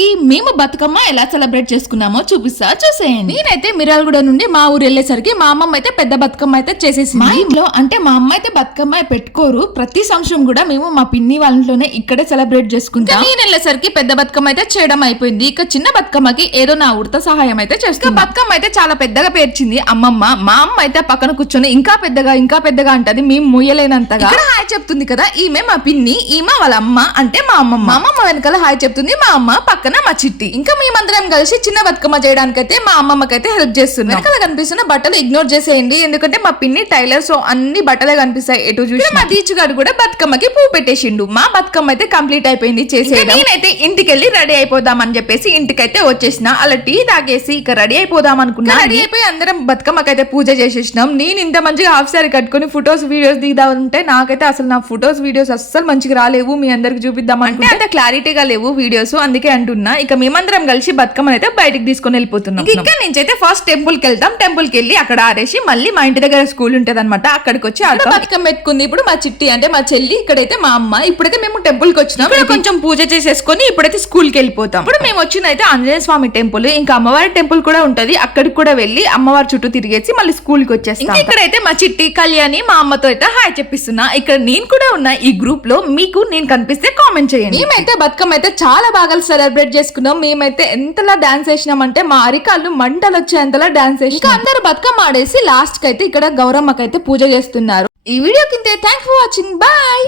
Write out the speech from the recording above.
అందరికి మేము బతుకమ్మ ఎలా సెలబ్రేట్ చేసుకున్నామో చూసేయండి. నేనైతే మిర్యాలగూడ నుండి మా ఊరు వెళ్ళేసరికి మా అమ్మమ్మ అయితే పెద్ద బతుకమ్మ అయితే చేసేసింది. మా ఇంట్లో అంటే మా అమ్మ అయితే బతుకమ్మ పెట్టుకోరు, ప్రతి సంవత్సరం కూడా మేము మా పిన్ని వాళ్ళ ఇంట్లోనే ఇక్కడే సెలబ్రేట్ చేసుకుంటాం. నేను వెళ్ళేసరికి పెద్ద బతుకమ్మ అయితే చేయడం అయిపోయింది. ఇక చిన్న బతుకమ్మకి ఏదో నా ఉడత సహాయం అయితే చేస్తాను. బతుకమ్మ అయితే చాలా పెద్దగా పేర్చింది అమ్మమ్మ. మా అమ్మ అయితే పక్కన కూర్చొని ఇంకా పెద్దగా అంటది, మేము ముయ్యలేనంతగా హాయ్ చెప్తుంది కదా. ఈమె మా పిన్ని, ఈమె వాళ్ళ అమ్మ అంటే మా అమ్మమ్మ. మా అమ్మమ్మ వెనకాల హాయ్ చెప్తుంది మా అమ్మ, పక్కన మా చిట్టి. ఇంకా మేమందరం కలిసి చిన్న బతుకమ్మ చేయడానికైతే మా అమ్మమ్మకైతే హెల్ప్ చేస్తున్నాం. వెనకాల కనిపిస్తున్న బట్టలు ఇగ్నోర్ చేసేయండి, ఎందుకంటే మా పిన్ని టైలర్, సో అన్ని బట్టలే కనిపిస్తాయి ఎటు చూసి. మా దీచుగాడు కూడా బతుకమ్మకి పువ్వు పెట్టేసిండు. మా బతుకమ్మ అయితే కంప్లీట్ అయిపోయింది చేసేయడం. నేనైతే ఇంటికెళ్ళి రెడీ అయిపోదాం అని చెప్పేసి ఇంటికైతే వచ్చేసిన. అలా టీ తాగేసి ఇక రెడీ అయిపోదాం అనుకున్నా. రెడీ అయిపోయి అందరం బతుకమ్మకైతే పూజ చేసేసినాం. నేను ఇంత మంచిగా హాఫ్ సారీ కట్టుకుని ఫొటోస్ వీడియోస్ దిగుదామంటే నాకైతే అసలు నా ఫొటోస్ వీడియోస్ అస్సలు మంచిగా రాలేవు. మీ అందరికి చూపిద్దాం అంటే అంత క్లారిటీగా లేవు వీడియోస్, అందుకే అంటున్నా. ఇక మేమందరం కలిసి బతుకమ్మని అయితే బయటకు తీసుకొని వెళ్ళిపోతున్నాం. ఇక్కడ నుంచి అయితే ఫస్ట్ టెంపుల్ కి వెళ్తాం. టెంపుల్ కి వెళ్ళి అక్కడ ఆరేసి మళ్ళీ మా ఇంటి దగ్గర స్కూల్ ఉంటది అనమాట, అక్కడికి వచ్చి బతుకమ్మ పెట్టుకుంది. ఇప్పుడు మా చిట్టి అంటే మా చెల్లి, ఇక్కడైతే మా అమ్మ. ఇప్పుడైతే మేము టెంపుల్ కి వచ్చినాం. కొంచెం పూజ చేసేసుకొని ఇప్పుడైతే స్కూల్ కి వెళ్ళిపోతాం. ఇప్పుడు మేము వచ్చిందైతే ఆంజనేయ స్వామి టెంపుల్, ఇంకా అమ్మవారి టెంపుల్ కూడా ఉంటది, అక్కడికి కూడా వెళ్ళి అమ్మవారి చుట్టూ తిరిగేసి మళ్ళీ స్కూల్ కి వచ్చేస్తాం. ఇక్కడైతే మా చిట్టి, కళ్యాణి మా అమ్మతో అయితే హాయ్ చెప్పిస్తున్నా. ఇక్కడ నేను కూడా ఉన్నా ఈ గ్రూప్ లో, మీకు నేను కనిపిస్తే కామెంట్ చేయండి. మేమైతే బతుకమ్మ అయితే చాలా బాగా సెలబ్రేట్ చేసుకున్నాం. మేమైతే ఎంతలా డాన్స్ వేసినామంటే మా అరికాళ్ళు మంటలు వచ్చేంతలా డాన్స్ వేసి అందరూ బతుకమ్మ ఆడేసి లాస్ట్ కి అయితే ఇక్కడ గౌరమ్మకైతే పూజ చేస్తున్నారు. ఈ వీడియో కింద థ్యాంక్స్ ఫర్ వాచింగ్, బాయ్.